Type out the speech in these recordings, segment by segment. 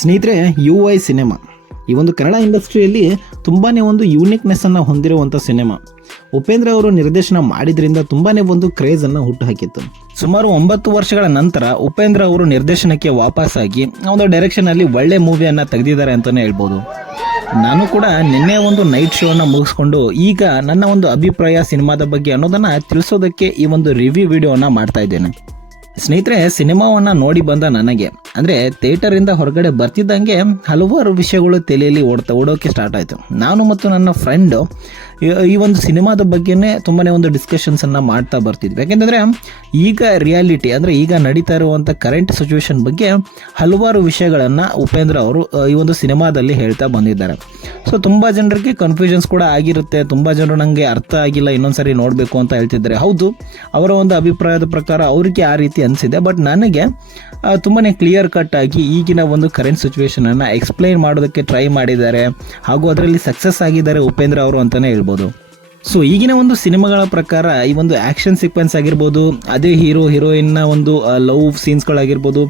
ಸ್ನೇಹಿತರೆ you I cinema ಈ ಒಂದು ಕನ್ನಡ ಇಂಡಸ್ಟ್ರಿಯಲ್ಲಿ ತುಂಬಾ ಒಂದು ಯೂನಿಕ್ನೆಸ್ಸನ್ನು ಹೊಂದಿರುವಂಥ ಸಿನಿಮಾ ಉಪೇಂದ್ರ ಅವರು ನಿರ್ದೇಶನ ಮಾಡಿದ್ರಿಂದ ತುಂಬಾ ಒಂದು ಕ್ರೇಜನ್ನು ಹುಟ್ಟುಹಾಕಿತ್ತು. ಸುಮಾರು ಒಂಬತ್ತು ವರ್ಷಗಳ ನಂತರ ಉಪೇಂದ್ರ ಅವರು ನಿರ್ದೇಶನಕ್ಕೆ ವಾಪಸ್ಸಾಗಿ ಒಂದು ಡೈರೆಕ್ಷನಲ್ಲಿ ಒಳ್ಳೆ ಮೂವಿಯನ್ನು ತೆಗೆದಿದ್ದಾರೆ ಅಂತಲೇ ಹೇಳ್ಬೋದು. ನಾನು ಕೂಡ ನಿನ್ನೆ ಒಂದು ನೈಟ್ ಶೋನ ಮುಗಿಸ್ಕೊಂಡು ಈಗ ನನ್ನ ಒಂದು ಅಭಿಪ್ರಾಯ ಸಿನಿಮಾದ ಬಗ್ಗೆ ಅನ್ನೋದನ್ನು ತಿಳಿಸೋದಕ್ಕೆ ಈ ಒಂದು ರಿವ್ಯೂ ವಿಡಿಯೋನ ಮಾಡ್ತಾ ಇದ್ದೇನೆ. ಸ್ನೇಹಿತರೆ, ಸಿನಿಮಾವನ್ನು ನೋಡಿ ಬಂದ ನನಗೆ. ಅಂದರೆ ಥಿಯೇಟರಿಂದ ಹೊರಗಡೆ ಬರ್ತಿದ್ದಂಗೆ ಹಲವಾರು ವಿಷಯಗಳು ತಲೆಯಲ್ಲಿ ಓಡ್ತಾ, ಓಡೋಕೆ ಸ್ಟಾರ್ಟ್ ಆಯಿತು. ನಾನು ಮತ್ತು ನನ್ನ ಫ್ರೆಂಡು ಈ ಒಂದು ಸಿನಿಮಾದ ಬಗ್ಗೆನೇ ತುಂಬಾ ಒಂದು ಡಿಸ್ಕಷನ್ಸನ್ನು ಮಾಡ್ತಾ ಬರ್ತಿದ್ವಿ. ಯಾಕೆಂದ್ರೆ ಈಗ ರಿಯಾಲಿಟಿ ಅಂದರೆ ಈಗ ನಡೀತಾ ಇರುವಂಥ ಕರೆಂಟ್ ಸಿಚುವೇಶನ್ ಬಗ್ಗೆ ಹಲವಾರು ವಿಷಯಗಳನ್ನು ಉಪೇಂದ್ರ ಅವರು ಈ ಒಂದು ಸಿನಿಮಾದಲ್ಲಿ ಹೇಳ್ತಾ ಬಂದಿದ್ದಾರೆ. ಸೊ ತುಂಬ ಜನರಿಗೆ ಕನ್ಫ್ಯೂಷನ್ಸ್ ಕೂಡ ಆಗಿರುತ್ತೆ. ತುಂಬ ಜನರು ನನಗೆ ಅರ್ಥ ಆಗಿಲ್ಲ, ಇನ್ನೊಂದ್ಸರಿ ನೋಡಬೇಕು ಅಂತ ಹೇಳ್ತಿದ್ದಾರೆ. ಹೌದು, ಅವರ ಒಂದು ಅಭಿಪ್ರಾಯದ ಪ್ರಕಾರ ಅವರಿಗೆ ಆ ರೀತಿ ಅನಿಸಿದೆ. ಬಟ್ ನನಗೆ ತುಂಬಾ ಕ್ಲಿಯರ್ ಕಟ್ ಆಗಿ ಈಗಿನ ಒಂದು ಕರೆಂಟ್ ಸಿಚುವೇಶನನ್ನು ಎಕ್ಸ್ಪ್ಲೈನ್ ಮಾಡೋದಕ್ಕೆ ಟ್ರೈ ಮಾಡಿದ್ದಾರೆ. ಹಾಗೂ ಅದರಲ್ಲಿ ಸಕ್ಸಸ್ ಆಗಿದ್ದಾರೆ ಉಪೇಂದ್ರ ಅವರು ಅಂತಲೇ ಹೇಳ್ಬೋದು. ಸೊ ಈಗಿನ ಒಂದು ಸಿನಿಮಾಗಳ ಪ್ರಕಾರ ಈ ಒಂದು ಆ್ಯಕ್ಷನ್ ಸೀಕ್ವೆನ್ಸ್ ಆಗಿರ್ಬೋದು, ಅದೇ ಹೀರೋ ಹೀರೋಯಿನ್ನ ಒಂದು ಲವ್ ಸೀನ್ಸ್ಗಳಾಗಿರ್ಬೋದು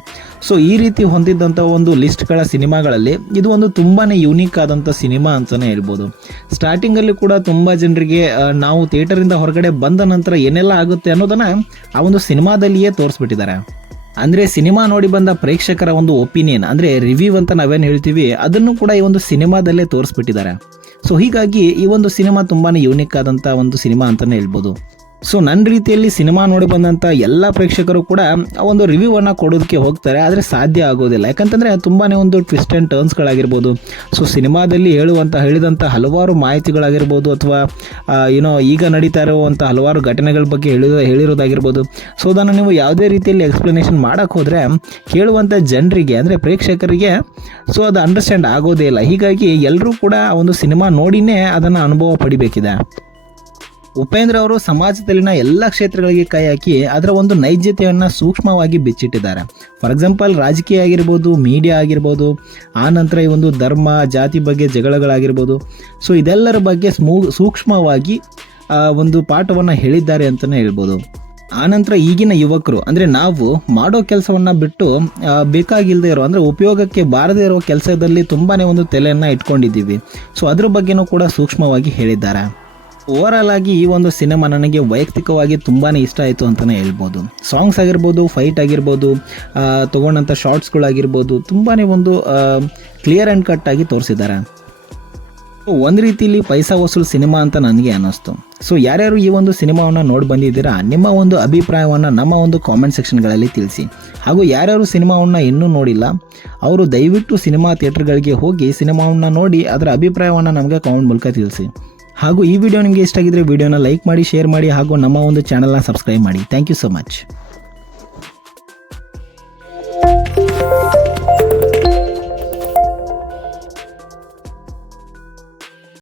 ಸೊ ಈ ರೀತಿ ಹೊಂದಿದ್ದಂಥ ಒಂದು ಲಿಸ್ಟ್ಗಳ ಸಿನಿಮಾಗಳಲ್ಲಿ ಇದು ಒಂದು ತುಂಬಾ ಯೂನಿಕ್ ಆದಂಥ ಸಿನಿಮಾ ಅಂತಲೇ ಹೇಳ್ಬೋದು. ಸ್ಟಾರ್ಟಿಂಗಲ್ಲಿ ಕೂಡ ತುಂಬ ಜನರಿಗೆ ನಾವು ಥಿಯೇಟರಿಂದ ಹೊರಗಡೆ ಬಂದ ನಂತರ ಏನೆಲ್ಲ ಆಗುತ್ತೆ ಅನ್ನೋದನ್ನು ಆ ಒಂದು ಸಿನಿಮಾದಲ್ಲಿಯೇ ತೋರಿಸ್ಬಿಟ್ಟಿದ್ದಾರೆ. ಅಂದರೆ ಸಿನಿಮಾ ನೋಡಿ ಬಂದ ಪ್ರೇಕ್ಷಕರ ಒಂದು ಒಪಿನಿಯನ್ ಅಂದರೆ ರಿವ್ಯೂ ಅಂತ ನಾವೇನು ಹೇಳ್ತೀವಿ, ಅದನ್ನು ಕೂಡ ಈ ಒಂದು ಸಿನಿಮಾದಲ್ಲೇ ತೋರಿಸ್ಬಿಟ್ಟಿದ್ದಾರೆ. ಸೊ ಹೀಗಾಗಿ ಈ ಒಂದು ಸಿನಿಮಾ ತುಂಬಾ ಯೂನಿಕ್ ಆದಂತಹ ಒಂದು ಸಿನಿಮಾ ಅಂತಾನೆ ಹೇಳ್ಬೋದು. ಸೊ ನನ್ನ ರೀತಿಯಲ್ಲಿ ಸಿನಿಮಾ ನೋಡಿ ಬಂದಂಥ ಎಲ್ಲ ಪ್ರೇಕ್ಷಕರು ಕೂಡ ಆ ಒಂದು ರಿವ್ಯೂವನ್ನು ಕೊಡೋದಕ್ಕೆ ಹೋಗ್ತಾರೆ, ಆದರೆ ಸಾಧ್ಯ ಆಗೋದಿಲ್ಲ. ಯಾಕಂತಂದರೆ ತುಂಬಾ ಒಂದು ಟ್ವಿಸ್ಟ್ ಆ್ಯಂಡ್ ಟರ್ನ್ಸ್ಗಳಾಗಿರ್ಬೋದು ಸೊ ಸಿನಿಮಾದಲ್ಲಿ ಹೇಳುವಂಥ ಹೇಳಿದಂಥ ಹಲವಾರು ಮಾಹಿತಿಗಳಾಗಿರ್ಬೋದು ಅಥವಾ ಏನೋ ಈಗ ನಡೀತಾ ಇರುವಂಥ ಹಲವಾರು ಘಟನೆಗಳ ಬಗ್ಗೆ ಹೇಳಿದ ಹೇಳಿರೋದಾಗಿರ್ಬೋದು. ಸೊ ಅದನ್ನು ನೀವು ಯಾವುದೇ ರೀತಿಯಲ್ಲಿ ಎಕ್ಸ್ಪ್ಲನೇಷನ್ ಮಾಡೋಕ್ಕೆ ಹೋದರೆ ಕೇಳುವಂಥ ಜನರಿಗೆ, ಅಂದರೆ ಪ್ರೇಕ್ಷಕರಿಗೆ ಸೊ ಅದು ಅಂಡರ್ಸ್ಟ್ಯಾಂಡ್ ಆಗೋದೇ ಇಲ್ಲ. ಹೀಗಾಗಿ ಎಲ್ಲರೂ ಕೂಡ ಒಂದು ಸಿನಿಮಾ ನೋಡಿನೇ ಅದನ್ನು ಅನುಭವ ಪಡಿಬೇಕಿದೆ. ಉಪೇಂದ್ರ ಅವರು ಸಮಾಜದಲ್ಲಿನ ಎಲ್ಲ ಕ್ಷೇತ್ರಗಳಿಗೆ ಕೈ ಹಾಕಿ ಅದರ ಒಂದು ನೈಜತೆಯನ್ನು ಸೂಕ್ಷ್ಮವಾಗಿ ಬಿಚ್ಚಿಟ್ಟಿದ್ದಾರೆ. ಫಾರ್ ಎಕ್ಸಾಂಪಲ್ ರಾಜಕೀಯ ಆಗಿರ್ಬೋದು ಮೀಡಿಯಾ ಆಗಿರ್ಬೋದು, ಆ ನಂತರ ಈ ಒಂದು ಧರ್ಮ, ಜಾತಿ ಬಗ್ಗೆ ಜಗಳಗಳಾಗಿರ್ಬೋದು. ಸೊ ಇದೆಲ್ಲರ ಬಗ್ಗೆ ಸ್ಮೂ, ಸೂಕ್ಷ್ಮವಾಗಿ ಒಂದು ಪಾಠವನ್ನು ಹೇಳಿದ್ದಾರೆ ಅಂತಲೇ ಹೇಳ್ಬೋದು. ಆನಂತರ ಈಗಿನ ಯುವಕರು, ಅಂದರೆ ನಾವು ಮಾಡೋ ಕೆಲಸವನ್ನು ಬಿಟ್ಟು ಬೇಕಾಗಿಲ್ಲದೆ ಇರೋ, ಅಂದರೆ ಉಪಯೋಗಕ್ಕೆ ಬಾರದೇ ಇರೋ ಕೆಲಸದಲ್ಲಿ ತುಂಬಾ ಒಂದು ತಲೆಯನ್ನು ಇಟ್ಕೊಂಡಿದ್ದೀವಿ. ಸೊ ಅದ್ರ ಬಗ್ಗೆನೂ ಕೂಡ ಸೂಕ್ಷ್ಮವಾಗಿ ಹೇಳಿದ್ದಾರೆ. ಓವರಾಲ್ ಆಗಿ ಈ ಒಂದು ಸಿನಿಮಾ ನನಗೆ ವೈಯಕ್ತಿಕವಾಗಿ ತುಂಬಾ ಇಷ್ಟ ಆಯಿತು ಅಂತಲೇ ಹೇಳ್ಬೋದು. ಸಾಂಗ್ಸ್ ಆಗಿರ್ಬೋದು ಫೈಟ್ ಆಗಿರ್ಬೋದು ತೊಗೊಂಡಂಥ ಶಾರ್ಟ್ಸ್ಗಳಾಗಿರ್ಬೋದು ತುಂಬಾ ಒಂದು ಕ್ಲಿಯರ್ ಆ್ಯಂಡ್ ಕಟ್ ಆಗಿ ತೋರಿಸಿದ್ದಾರೆ. ಒಂದು ರೀತಿಯಲ್ಲಿ ಪೈಸಾ ವಸೂಲ್ ಸಿನಿಮಾ ಅಂತ ನನಗೆ ಅನ್ನಿಸ್ತು ಸೊ ಯಾರ್ಯಾರು ಈ ಒಂದು ಸಿನಿಮಾವನ್ನು ನೋಡಿ ಬಂದಿದ್ದೀರಾ, ನಿಮ್ಮ ಒಂದು ಅಭಿಪ್ರಾಯವನ್ನು ನಮ್ಮ ಒಂದು ಕಾಮೆಂಟ್ ಸೆಕ್ಷನ್ಗಳಲ್ಲಿ ತಿಳಿಸಿ. ಹಾಗೂ ಯಾರ್ಯಾರು ಸಿನಿಮಾವನ್ನು ಇನ್ನೂ ನೋಡಿಲ್ಲ, ಅವರು ದಯವಿಟ್ಟು ಸಿನಿಮಾ ಥಿಯೇಟರ್ಗಳಿಗೆ ಹೋಗಿ ಸಿನಿಮಾವನ್ನು ನೋಡಿ ಅದರ ಅಭಿಪ್ರಾಯವನ್ನು ನಮಗೆ ಕಾಮೆಂಟ್ ಮೂಲಕ ತಿಳಿಸಿ. ಹಾಗೂ ಈ ವಿಡಿಯೋ ನಿಮಗೆ ಇಷ್ಟ ಆಗಿದ್ರೆ ವಿಡಿಯೋನ ಲೈಕ್ ಮಾಡಿ ಶೇರ್ ಮಾಡಿ ಹಾಗೂ ನಮ್ಮ ಒಂದು ಚಾನಲ್ನ ಸಬ್ಸ್ಕ್ರೈಬ್ ಮಾಡಿ. Thank you so much